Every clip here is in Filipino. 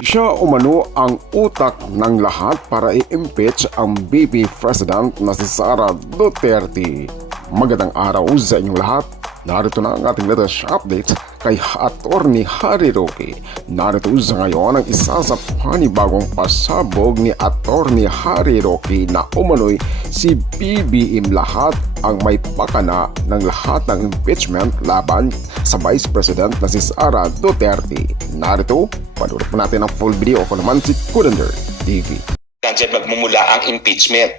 Siya umano ang utak ng lahat para i-impeach ang VP President na si Sara Duterte. Magandang araw sa inyong lahat. Narito na ang ating latest update kay Atty. Harry Roque. Narito sa ngayon ang isa sa panibagong pasabog ni Atty. Harry Roque na umano'y si BBM lahat ang may pakana ng lahat ng impeachment laban sa Vice President na si Sara Duterte. Narito, panoorin po natin ang full video. Ako naman si Codender TV. Nandiyan magmumula ang impeachment.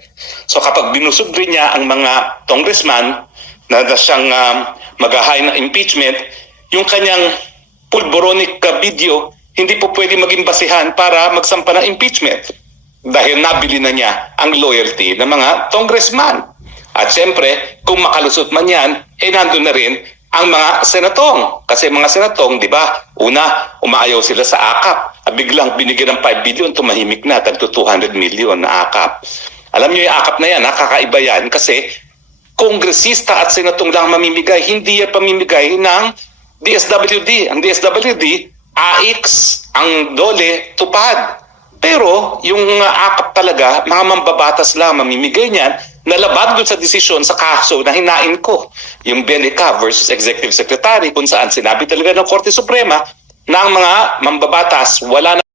So kapag binusog rin niya ang mga congressman na siyang mag-ahay ng impeachment, yung kanyang pulboronic video, hindi po pwede maging basihan para magsampa ng impeachment. Dahil nabili na niya ang loyalty ng mga congressman. At siyempre, kung makalusot man yan, nandun na rin ang mga senatong. Kasi mga senatong, di ba, una, umaayaw sila sa AKAP. At biglang binigyan ng 5 billion, tumahimik na, tagto 200 million na AKAP. Alam niyo yung AKAP na yan, kakaiba yan kasi kongresista at senatong lang mamimigay, hindi yan pamimigay ng DSWD. Ang DSWD, AIX, ang DOLE, tupad. Pero yung AKAP talaga, mga mambabatas lang mamimigay niyan, nalabag doon sa desisyon sa kaso na hinain ko. Yung Belica versus Executive Secretary, kung saan sinabi talaga ng Korte Suprema na ang mga mambabatas wala na